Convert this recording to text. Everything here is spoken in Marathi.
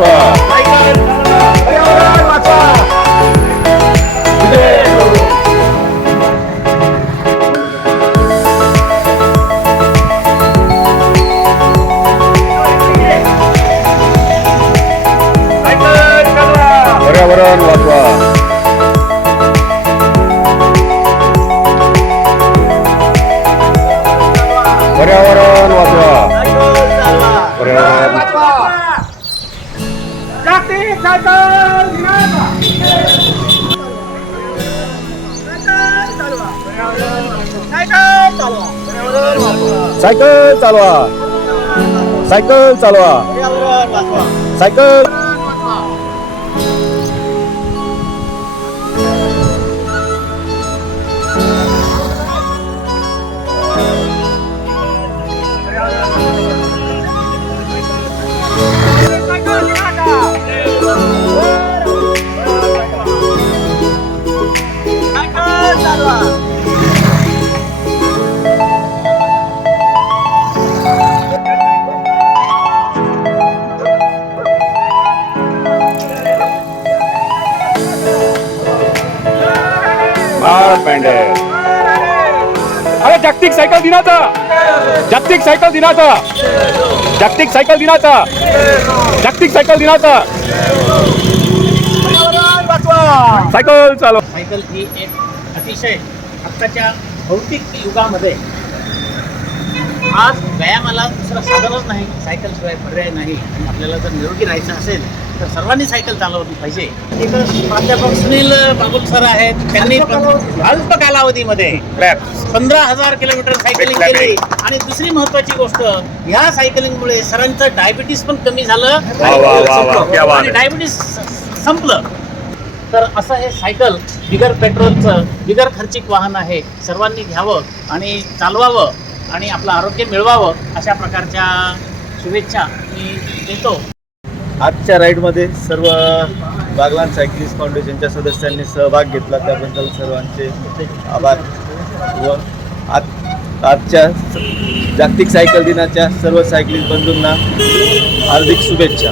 वाचवा. पर्यावरण वाचवा. पर्यावरण वाचवा. पर्यावरण वाचवा. पर्यावरण जागतिक सायकल दिनाचा सायकल चालवा. सायकल चालवा. सायकल. अरे जागतिक सायकल दिनाचा. जागतिक सायकल दिनाचा. जागतिक सायकल दिनाचा. जागतिक सायकल दिनाचा. सायकल चालव. सायकल ही एक अतिशय आत्ताच्या भौतिक युगामध्ये आज व्यायामाला दुसरं साधनच नाही, सायकल शिवाय पर्याय नाही. आणि आपल्याला जर निरोगी राहायचं असेल तर सर्वांनी सायकल चालवली पाहिजे. इथं प्राध्यापक सुनील बाबुल सर आहेत, त्यांनी अल्प कालावधीमध्ये 15,000 किलोमीटर सायकलिंग केली. आणि दुसरी महत्वाची गोष्ट, ह्या सायकलिंगमुळे सरांचं डायबिटीस पण कमी झालं आणि डायबिटीस संपलं. तर असं हे सायकल बिगर पेट्रोलचं बिगर खर्चिक वाहन आहे. सर्वांनी घ्यावं आणि चालवावं आणि आपलं आरोग्य मिळवावं अशा प्रकारच्या शुभेच्छा मी देतो. आजच्या राईडमध्ये सर्व बागलाण सायकलिस्ट फाउंडेशनच्या सदस्यांनी सहभाग घेतला, त्याबद्दल सर्वांचे आभार. व आजच्या जागतिक सायकल दिनाच्या सर्व सायकलिस्ट बंधूंना हार्दिक शुभेच्छा.